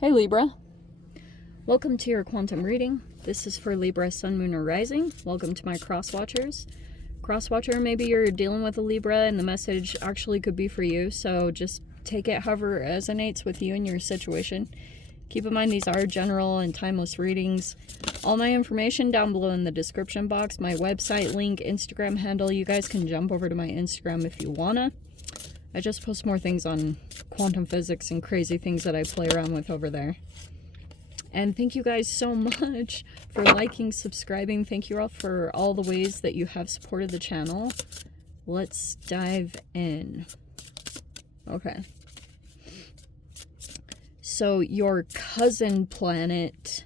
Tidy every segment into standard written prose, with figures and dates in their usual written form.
Hey Libra, welcome to your quantum reading. This is for Libra, Sun, Moon, or Rising. Welcome to my cross watchers. Cross watcher, maybe you're dealing with a Libra and the message actually could be for you, so just take it however it resonates with you and your situation. Keep in mind these are general and timeless readings. All my information down below in the description box, my website link, Instagram handle. You guys can jump over to my Instagram if you wanna. I just post more things on quantum physics and crazy things that I play around with over there. And thank you guys so much for liking, subscribing. Thank you all for all the ways that you have supported the channel. Let's dive in. Okay. So your cousin planet,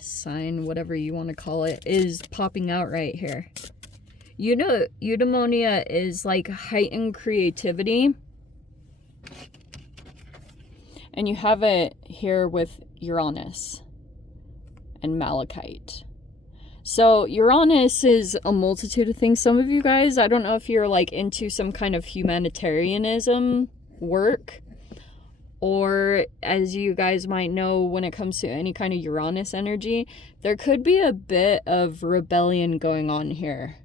sign, whatever you want to call it, is popping out right here. You know, eudaimonia is like heightened creativity. And you have it here with Uranus and Malachite. So Uranus is a multitude of things. Some of you guys, I don't know if you're like into some kind of humanitarianism work, or as you guys might know, when it comes to any kind of Uranus energy, there could be a bit of rebellion going on here.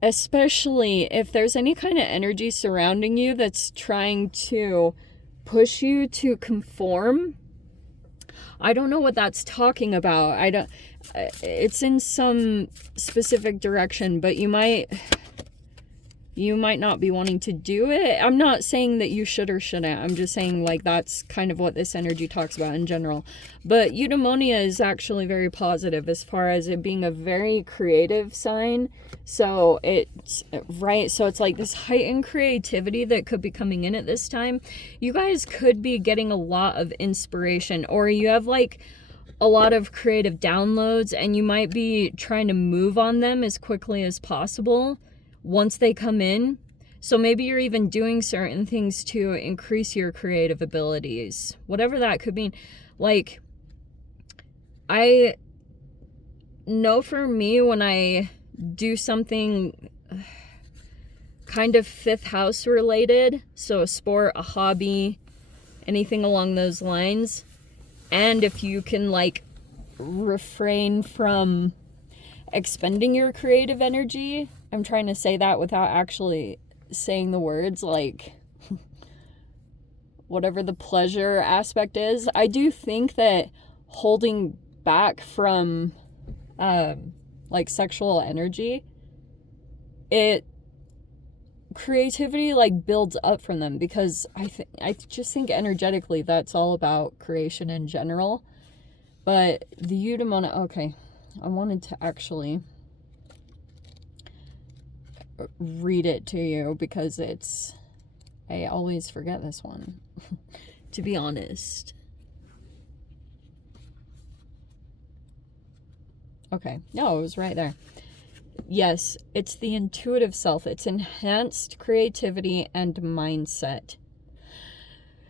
Especially if there's any kind of energy surrounding you that's trying to push you to conform. I don't know what that's talking about. It's in some specific direction, but you might not be wanting to do it. I'm not saying that you should or shouldn't. I'm just saying like that's kind of what this energy talks about in general. But eudaimonia is actually very positive as far as it being a very creative sign. So it's right. So it's like this heightened creativity that could be coming in at this time. You guys could be getting a lot of inspiration, or you have like a lot of creative downloads and you might be trying to move on them as quickly as possible once they come in. So maybe you're even doing certain things to increase your creative abilities, whatever that could mean. Like, I know for me, when I do something kind of fifth house related, so a sport, a hobby, anything along those lines, and if you can like refrain from expending your creative energy, I'm trying to say that without actually saying the words, like whatever the pleasure aspect is. I do think that holding back from like sexual energy, creativity like builds up from them, because I just think energetically that's all about creation in general. But the eudaimonia, okay, I wanted to actually read it to you because I always forget this one to be honest. Okay, no, it was right there. Yes, it's the intuitive self. It's enhanced creativity and mindset.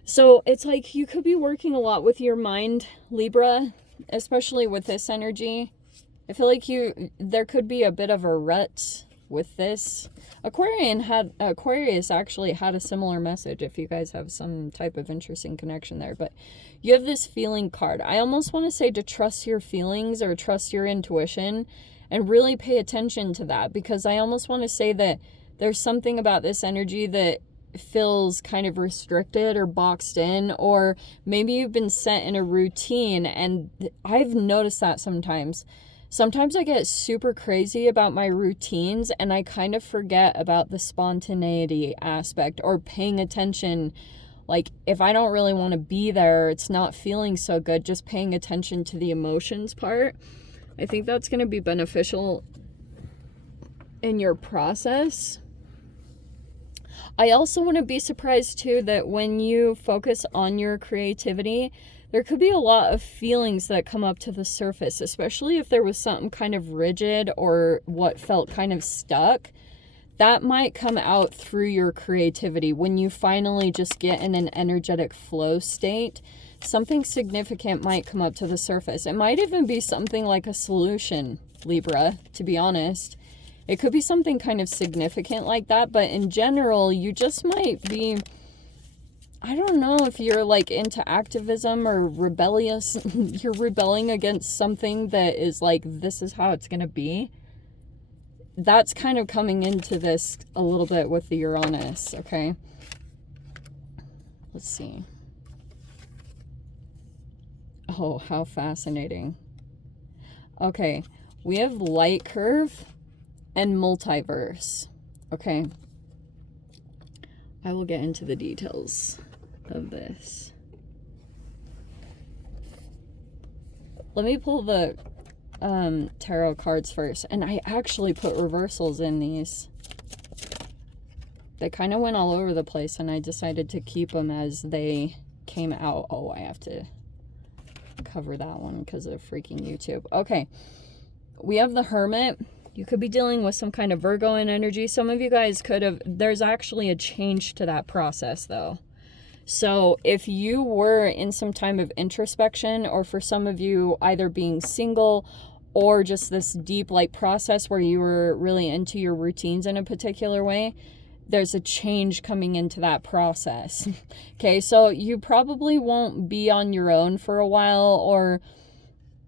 So it's like you could be working a lot with your mind, Libra, especially with this energy. I feel like there could be a bit of a rut with this. Aquarius actually had a similar message, if you guys have some type of interesting connection there. But you have this feeling card. I almost want to say to trust your feelings or trust your intuition and really pay attention to that, because I almost want to say that there's something about this energy that feels kind of restricted or boxed in, or maybe you've been set in a routine. And I've noticed that sometimes I get super crazy about my routines and I kind of forget about the spontaneity aspect or paying attention. Like if I don't really want to be there, it's not feeling so good, just paying attention to the emotions part. I think that's going to be beneficial in your process. I also want to be surprised too that when you focus on your creativity, there could be a lot of feelings that come up to the surface, especially if there was something kind of rigid or what felt kind of stuck. That might come out through your creativity when you finally just get in an energetic flow state. Something significant might come up to the surface. It might even be something like a solution, Libra, to be honest. It could be something kind of significant like that, but in general, you just might be I don't know if you're like into activism or rebellious. You're rebelling against something that is like, this is how it's going to be. That's kind of coming into this a little bit with the Uranus, okay? Let's see. Oh, how fascinating. Okay, we have light curve and multiverse, okay? I will get into the details of this. Let me pull the tarot cards first. And I actually put reversals in these. They kind of went all over the place, and I decided to keep them as they came out. Oh, I have to cover that one because of freaking YouTube. Okay, we have the Hermit. You could be dealing with some kind of Virgo energy. Some of you guys could have, there's actually a change to that process though. So if you were in some time of introspection, or for some of you either being single or just this deep like process where you were really into your routines in a particular way, there's a change coming into that process. Okay, so you probably won't be on your own for a while, or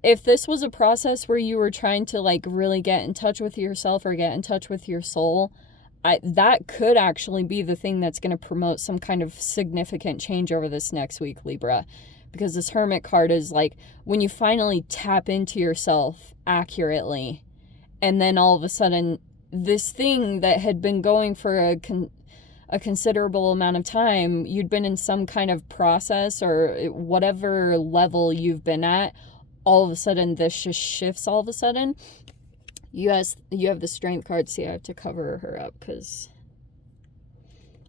if this was a process where you were trying to like really get in touch with yourself or get in touch with your soul, that could actually be the thing that's going to promote some kind of significant change over this next week, Libra. Because this Hermit card is like when you finally tap into yourself accurately, and then all of a sudden this thing that had been going for a considerable amount of time, you'd been in some kind of process or whatever level you've been at, all of a sudden this just shifts all of a sudden. You have the Strength card. See, I have to cover her up because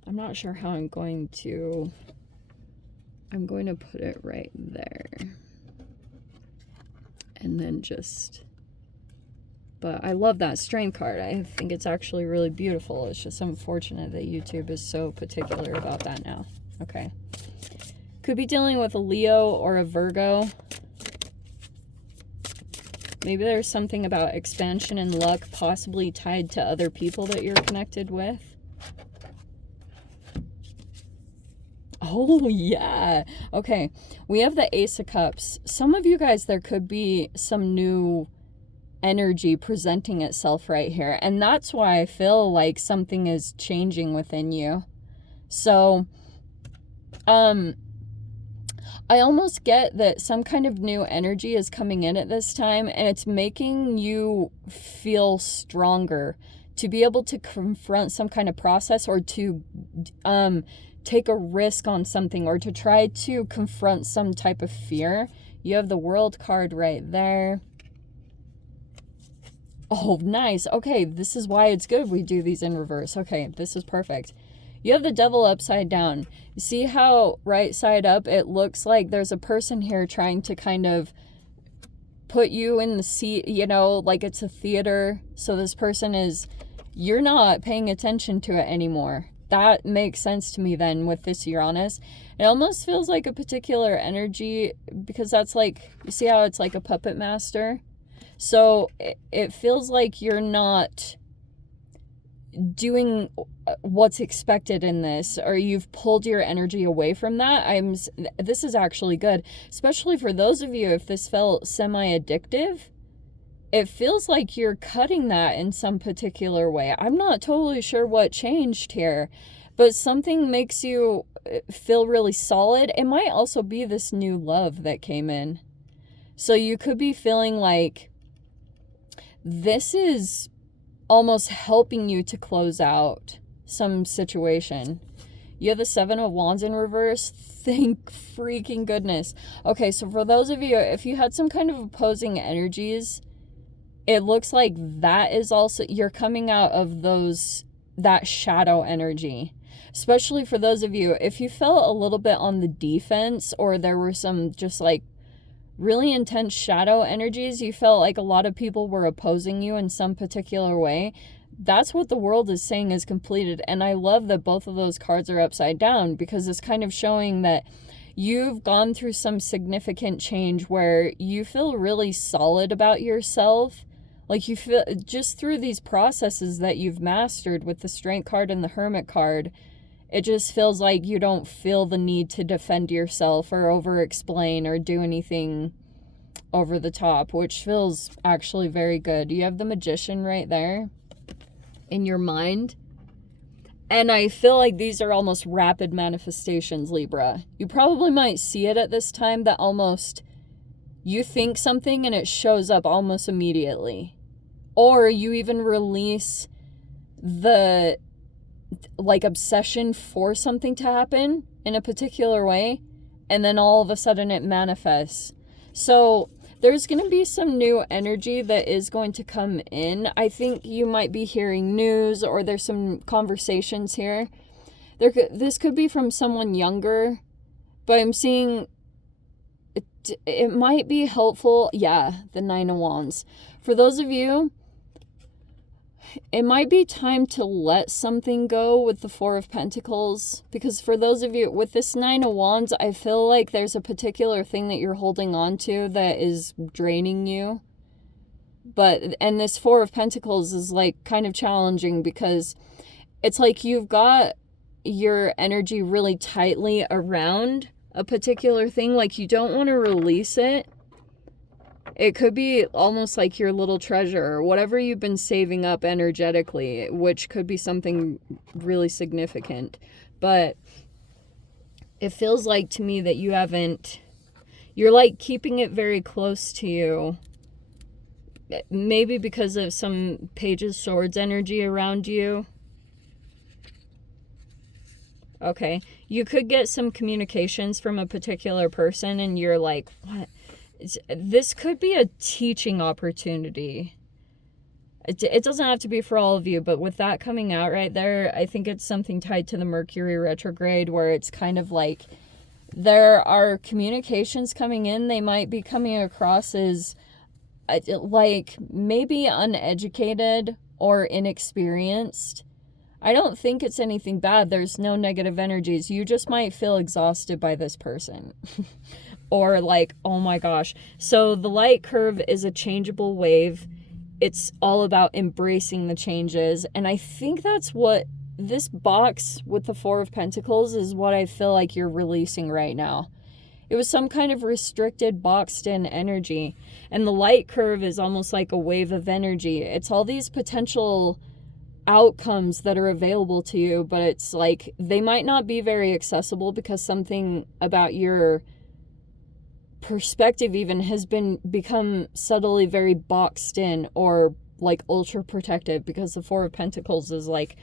I'm not sure how I'm going to put it right there. And then just, but I love that Strength card. I think it's actually really beautiful. It's just unfortunate that YouTube is so particular about that now. Okay. Could be dealing with a Leo or a Virgo. Maybe there's something about expansion and luck possibly tied to other people that you're connected with. Oh, yeah. Okay. We have the Ace of Cups. Some of you guys, there could be some new energy presenting itself right here. And that's why I feel like something is changing within you. So, I almost get that some kind of new energy is coming in at this time, and it's making you feel stronger to be able to confront some kind of process, or to take a risk on something, or to try to confront some type of fear. You have the World card right there. Oh, nice. Okay, this is why it's good we do these in reverse. Okay, this is perfect. You have the Devil upside down. You see how right side up it looks like there's a person here trying to kind of put you in the seat, you know, like it's a theater. So this person is, you're not paying attention to it anymore. That makes sense to me then with this Uranus. It almost feels like a particular energy, because that's like, you see how it's like a puppet master? So it feels like you're not doing what's expected in this, or you've pulled your energy away from that. This is actually good, especially for those of you if this felt semi-addictive. It feels like you're cutting that in some particular way. I'm not totally sure what changed here, but something makes you feel really solid. It might also be this new love that came in. So you could be feeling like this is almost helping you to close out some situation. You have the Seven of Wands in reverse. Thank freaking goodness. Okay, so for those of you, if you had some kind of opposing energies, it looks like that is also, you're coming out of that shadow energy. Especially for those of you, if you felt a little bit on the defense, or there were some just like really intense shadow energies, you felt like a lot of people were opposing you in some particular way, that's what the world is saying is completed. And I love that both of those cards are upside down, because it's kind of showing that you've gone through some significant change where you feel really solid about yourself. Like you feel just through these processes that you've mastered with the Strength card and the Hermit card, It just feels like you don't feel the need to defend yourself or over explain or do anything over the top, which feels actually very good. You have the Magician right there in your mind. And I feel like these are almost rapid manifestations, Libra. You probably might see it at this time that almost you think something and it shows up almost immediately. Or you even release the like obsession for something to happen in a particular way, and then all of a sudden it manifests. So there's going to be some new energy that is going to come in. I think you might be hearing news, or there's some conversations here. This could be from someone younger, but I'm seeing it might be helpful. Yeah, the Nine of Wands. For those of you, it might be time to let something go with the Four of Pentacles, because for those of you with this Nine of Wands, I feel like there's a particular thing that you're holding on to that is draining you. And this Four of Pentacles is like kind of challenging, because it's like you've got your energy really tightly around a particular thing, like you don't want to release it. It could be almost like your little treasure, or whatever you've been saving up energetically, which could be something really significant. But it feels like to me that you're like keeping it very close to you. Maybe because of some Page of Swords energy around you. Okay. You could get some communications from a particular person and you're like, what? This could be a teaching opportunity. It doesn't have to be for all of you, but with that coming out right there, I think it's something tied to the Mercury retrograde, where it's kind of like there are communications coming in. They might be coming across as like maybe uneducated or inexperienced. I don't think it's anything bad. There's no negative energies. You just might feel exhausted by this person. Or like, oh my gosh. So the light curve is a changeable wave. It's all about embracing the changes. And I think that's what this box with the Four of Pentacles is, what I feel like you're releasing right now. It was some kind of restricted, boxed in energy. And the light curve is almost like a wave of energy. It's all these potential outcomes that are available to you, but it's like they might not be very accessible because something about your perspective even has become subtly very boxed in, or like ultra protective, because the Four of Pentacles is like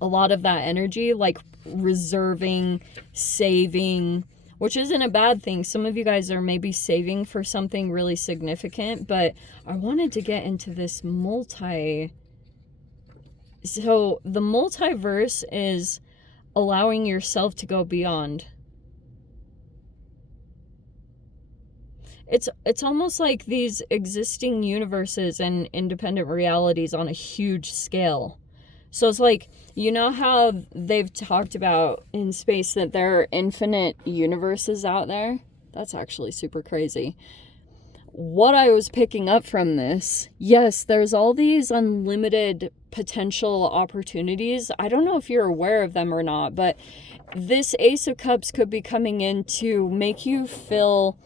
a lot of that energy, like reserving, saving, which isn't a bad thing. Some of you guys are maybe saving for something really significant, but I wanted to get into this so the multiverse is allowing yourself to go beyond. It's almost like these existing universes and independent realities on a huge scale. So it's like, you know how they've talked about in space that there are infinite universes out there? That's actually super crazy. What I was picking up from this, yes, there's all these unlimited potential opportunities. I don't know if you're aware of them or not, but this Ace of Cups could be coming in to make you feel...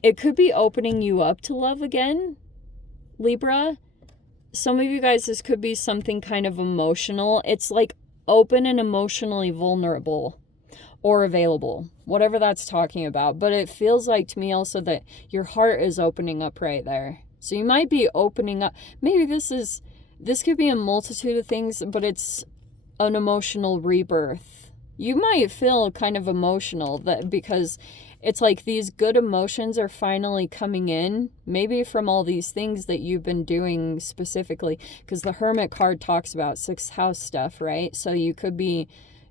It could be opening you up to love again, Libra. Some of you guys, this could be something kind of emotional. It's like open and emotionally vulnerable or available, whatever that's talking about. But it feels like to me also that your heart is opening up right there. So you might be opening up. Maybe this could be a multitude of things, but it's an emotional rebirth. You might feel kind of emotional because it's like these good emotions are finally coming in, maybe from all these things that you've been doing specifically, because the Hermit card talks about sixth house stuff, right? So you could be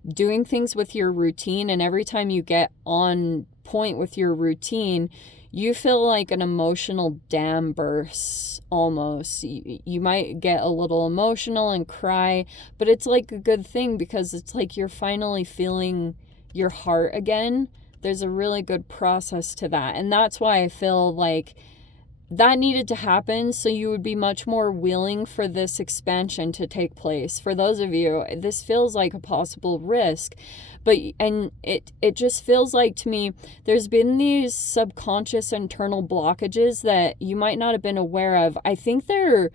doing things with your routine, and every time you get on point with your routine, you feel like an emotional dam burst almost. You might get a little emotional and cry, but it's like a good thing, because it's like you're finally feeling your heart again. There's a really good process to that. And that's why I feel like that needed to happen, so you would be much more willing for this expansion to take place. For those of you, this feels like a possible risk, but it just feels like to me there's been these subconscious internal blockages that you might not have been aware of. I think they're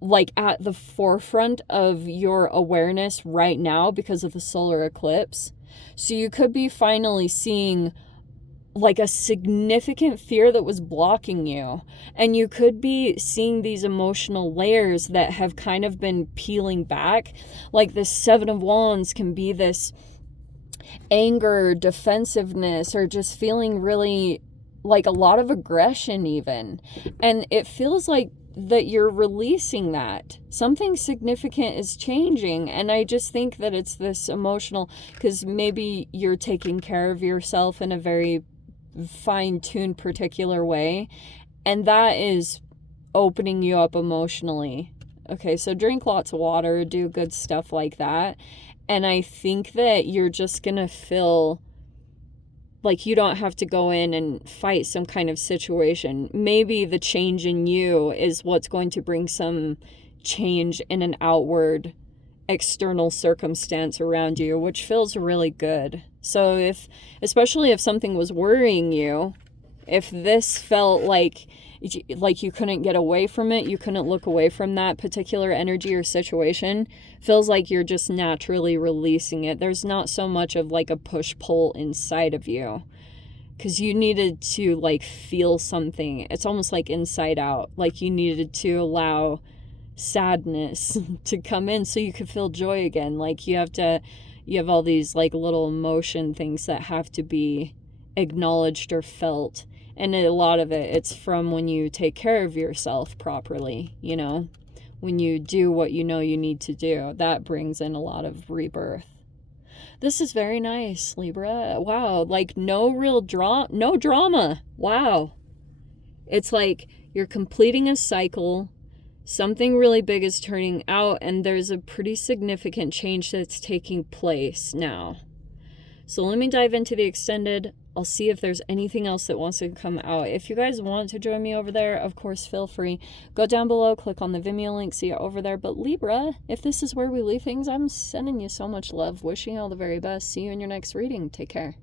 like at the forefront of your awareness right now because of the solar eclipse. So you could be finally seeing like a significant fear that was blocking you, and you could be seeing these emotional layers that have kind of been peeling back. Like the Seven of Wands can be this anger, defensiveness, or just feeling really like a lot of aggression even, and it feels like that you're releasing that. Something significant is changing, and I just think that it's this emotional, because maybe you're taking care of yourself in a very fine-tuned particular way, and that is opening you up emotionally. Okay, so drink lots of water, do good stuff like that, and I think that you're just gonna feel like you don't have to go in and fight some kind of situation. Maybe the change in you is what's going to bring some change in an outward external circumstance around you, which feels really good. So especially if something was worrying you, if this felt like you couldn't get away from it, you couldn't look away from that particular energy or situation, feels like you're just naturally releasing it. There's not so much of like a push-pull inside of you, because you needed to like feel something. It's almost like inside out, like you needed to allow sadness to come in so you could feel joy again. Like you have all these like little emotion things that have to be acknowledged or felt, and a lot of it's from when you take care of yourself properly, you know, when you do what you know you need to do. That brings in a lot of rebirth. This is very nice, Libra. Wow, like no drama. Wow. It's like you're completing a cycle. Something really big is turning out, and there's a pretty significant change that's taking place now. So let me dive into the extended. I'll see if there's anything else that wants to come out. If you guys want to join me over there, of course, feel free. Go down below, click on the Vimeo link, see it over there. But Libra, if this is where we leave things, I'm sending you so much love. Wishing you all the very best. See you in your next reading. Take care.